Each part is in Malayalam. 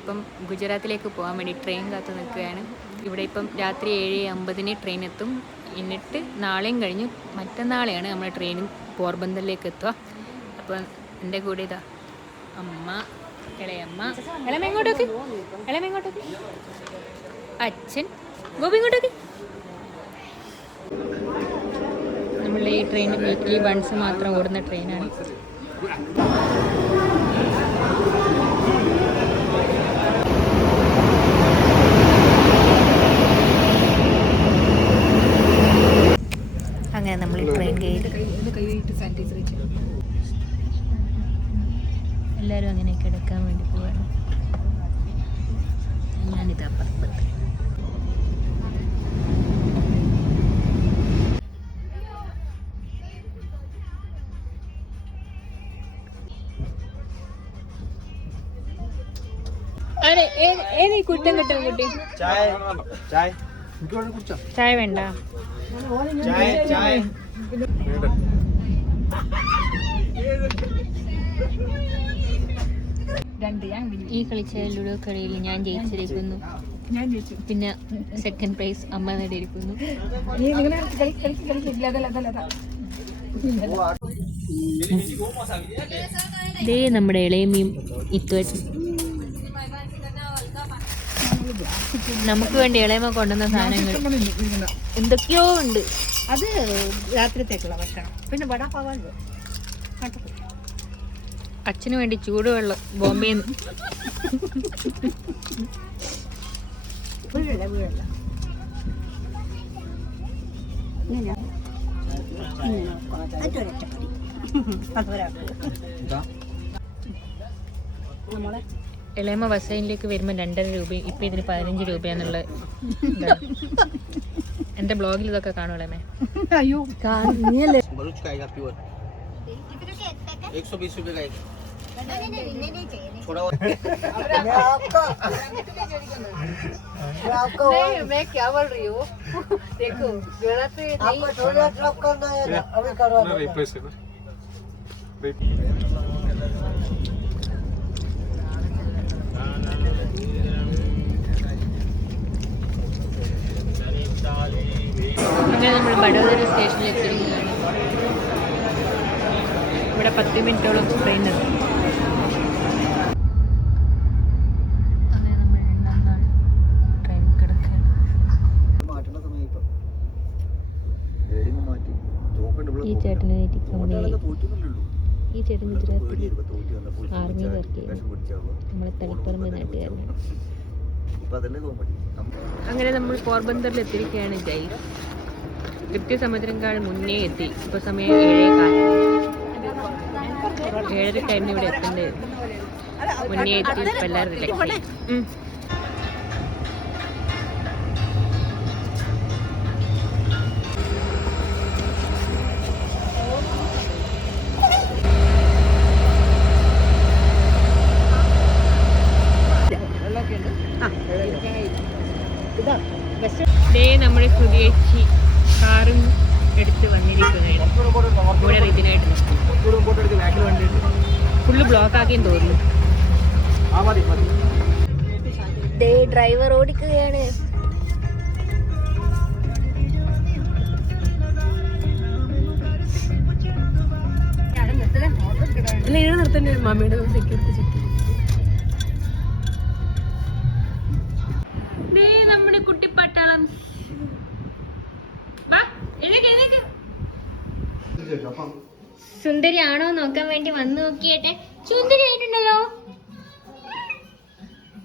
ഇപ്പം ഗുജറാത്തിലേക്ക് പോകാൻ വേണ്ടി ട്രെയിൻ കാത്ത് നിൽക്കുകയാണ്. ഇവിടെ ഇപ്പം രാത്രി 7:50 ട്രെയിൻ എത്തും. എന്നിട്ട് നാളെയും കഴിഞ്ഞ് മറ്റന്നാളെയാണ് നമ്മൾ ട്രെയിനും പോർബന്തറിലേക്ക് എത്തുക. അപ്പം എൻ്റെ കൂടെ ഇതാ അമ്മ, ഇളയമ്മ, ഇളമെങ്ങോട്ടൊക്കെ അച്ഛൻ, ഗോപി ഇങ്ങോട്ടൊക്കെ. നമ്മളുടെ ഈ ട്രെയിൻ വീക്കിലി വൺസ് മാത്രം ഓടുന്ന ട്രെയിനാണ്. അങ്ങനെ നമ്മൾ ട്രെയിൻ കയറി എല്ലാവരും അങ്ങനെയൊക്കെ എടുക്കാൻ വേണ്ടി പോവാണ്. ഞാനിതാ പത്ത് ഏത് കുട്ടം കിട്ടും കുട്ടി? ചായ വേണ്ട. ഈ കളിച്ച ലുഡോ കളിയിൽ ഞാൻ ജയിച്ചിരിക്കുന്നു. പിന്നെ സെക്കൻഡ് പ്രൈസ് അമ്മ നേടിയിരിക്കുന്നു. ഇതേ നമ്മുടെ ഇളയമീൻ ഇത്തുവച്ച് നമുക്ക് വേണ്ടി ഇളയമ കൊണ്ടുവന്ന സാധനങ്ങൾ എന്തൊക്കെയോ ഉണ്ട്. അത് രാത്രിത്തേക്കുള്ള ഭക്ഷണം. പിന്നെ വടാപാവല്ലോ. അച്ഛന് വേണ്ടി ചൂടുവെള്ളം ബോംബെന്ന്. ഇളയമ വസൈനിലേക്ക് വരുമ്പോൾ 2.5 രൂപ, ഇപ്പൊ ഇതിന് 15 രൂപയാന്നുള്ള. എന്റെ ബ്ലോഗിൽ ഇതൊക്കെ കാണും ഇളയമേ. അയ്യോ मैं क्या बोल रही हूँ, देखो गला पे അങ്ങനെ നമ്മൾ വഡോദര സ്റ്റേഷനിൽ എത്തിയിരിക്കുകയാണ്. ഇവിടെ 10 മിനിറ്റോളം ട്രെയിൻ എത്തും. അങ്ങനെ നമ്മൾ 2-ാം നാൾ ട്രെയിൻ കിടക്കുകയാണ്. ഈ ചേട്ടന് ഗുജറാത്തിൽ ആർമിയിൽ വർക്ക് ചെയ്യുന്നു. നമ്മളെ തളിപ്പറമ്പ് നാട്ടുകാരനാണ്. അങ്ങനെ നമ്മൾ പോർബന്തറിൽ എത്തിയിരിക്കുകയാണ്. ഗൈസ് കൃത്യസമുദ്രംകാൾ മുന്നേ എത്തി. ഇപ്പോൾ സമയം 7:15 ഇവിടെ എത്തേണ്ടത്. മുന്നേ എത്തി. ഇപ്പം എല്ലാവരും റിലാക്സ്. നമ്മുടെ സുധിയേച്ചി കാറും എടുത്ത് വന്നിരിക്കുന്നതാണ്. ഇവിടെ ഇതിനായിട്ട് ഫുള്ള് ബ്ലോക്ക് ആക്കിയെന്ന് തോന്നുന്നു. ഡ്രൈവർ ഓടിക്കുകയാണ്. നിർത്തണ്ടേ മമ്മിയുടെ സെക്യൂരിറ്റി ചെക്ക്. നമ്മുടെ കുട്ടിപ്പട്ടാളം സുന്ദരിയാണോ നോക്കാൻ വേണ്ടി വന്നു നോക്കിയേട്ടെ. സുന്ദരി ആയിട്ടുണ്ടല്ലോ.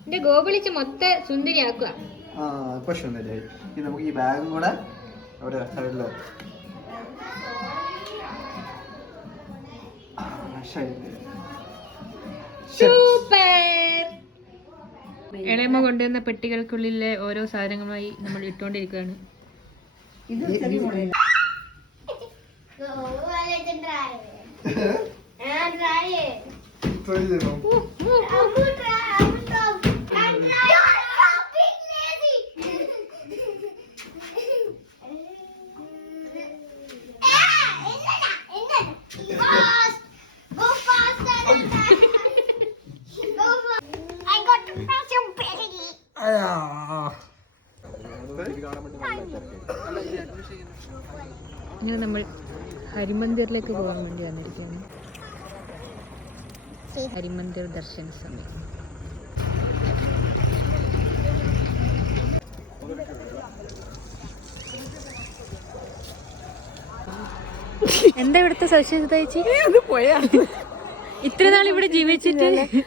എന്റെ ഗോപിളിച്ച് മൊത്തം സുന്ദരിയാക്കുക. നമുക്ക് ഈ ബാഗും കൂടെ അവിടെ സൈഡിലോ. സൂപ്പർ. ഇളയമ്മ കൊണ്ടുവന്ന പെട്ടികൾക്കുള്ളിലെ ഓരോ സാധനങ്ങളുമായി നമ്മൾ ഇട്ടുകൊണ്ടിരിക്കുകയാണ്. I got to press ഇങ്ങനെ നമ്മൾ ഹരിമന്ദിറിലേക്ക് പോകാൻ വേണ്ടി വന്നിരിക്കുകയാണ്. ഹരിമന്ദിർ ദർശന സമയം. എന്താ ഇവിടുത്തെ സവിശേഷത ചേച്ചി? ഇത്ര നാൾ ഇവിടെ ജീവിച്ചിട്ട് എന്തായിരുന്നു?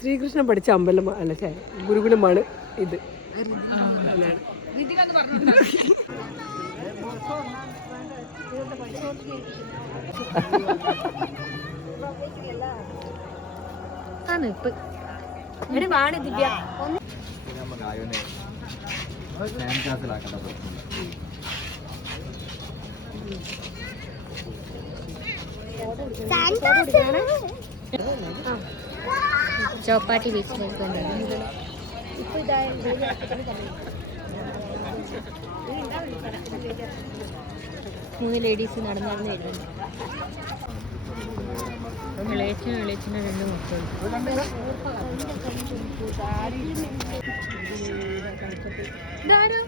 ശ്രീകൃഷ്ണൻ പഠിച്ച അമ്പലം അല്ല, ഗുരുകുലമാണ് ഇത്. ആണ് ഇപ്പൊ ചോപ്പാട്ടി ബീച്ചിലേക്ക് വന്നത്. 3 ലേഡീസ് നടന്നു വരുന്നുണ്ട്. ഇളയച്ചനും 2 മക്കളും. ഇതാരോ